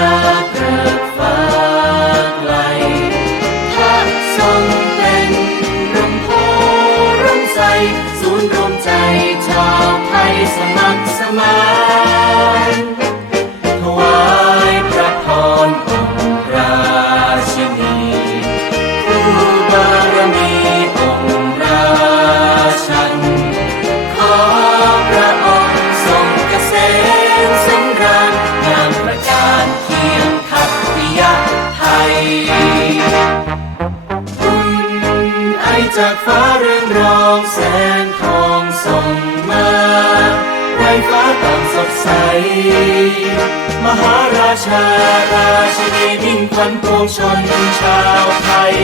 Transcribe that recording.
จรืฟ้าไกลพระทรงเป็นร่มโพร่ใส ศูนย์รวมใจชาวไทยสมัครสมาน อุ่นไอจากฟ้าเรื่องรองแสงทองส่องมาในฟ้าต่างสดใส มหาราชาราชินีมิ่งขวัญปวงชนชาวไทย